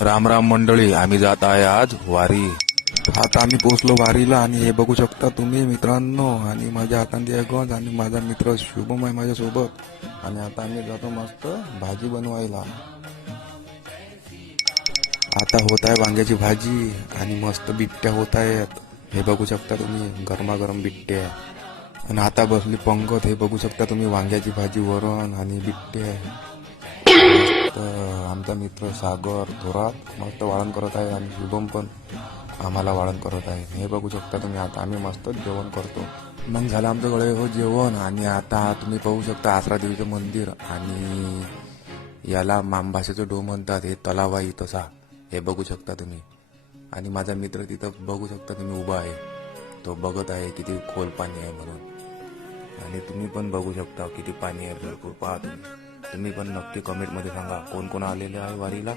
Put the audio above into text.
राम राम मंडळी, आम्ही जात आहे आज वारी. आता आम्ही पोहोचलो वारीला आणि हे बघू शकता तुम्ही मित्रांनो. आणि माझ्या हातांनी गंज आणि माझा मित्र शुभम आहे माझ्यासोबत. आणि आता आम्ही जातो मस्त भाजी बनवायला. आता होत आहे वांग्याची भाजी आणि मस्त बिट्ट्या होत आहेत. हे बघू शकता तुम्ही गरमागरम बिट्ट्या. आणि आता बसली पंगत. हे बघू शकता तुम्ही वांग्याची भाजी, वरण आणि बिट्ट्या. तर आमचा मित्र सागर थोरात मस्त वाळण करत आहे आणि शुभम पण आम्हाला वाळण करत आहे. हे बघू शकता तुम्ही. आता आम्ही मस्त जेवण करतो. मग झालं आमच्याकडे हो जेवण. आणि आता तुम्ही पाहू शकता आसरा देवीचं मंदिर. आणि याला मामभाषेचं डो म्हणतात. हे तलाव आहे तसा. हे बघू शकता तुम्ही. आणि माझा मित्र तिथं बघू शकता तुम्ही उभा आहे. तो बघत आहे किती खोल पाणी आहे म्हणून. आणि तुम्ही पण बघू शकता किती पाणी आहे भरपूर. पहा तुम्ही पण नक्की कमेंटमध्ये सांगा कोण कोण आलेले आहे वारीला.